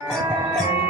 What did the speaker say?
Thank hey. you.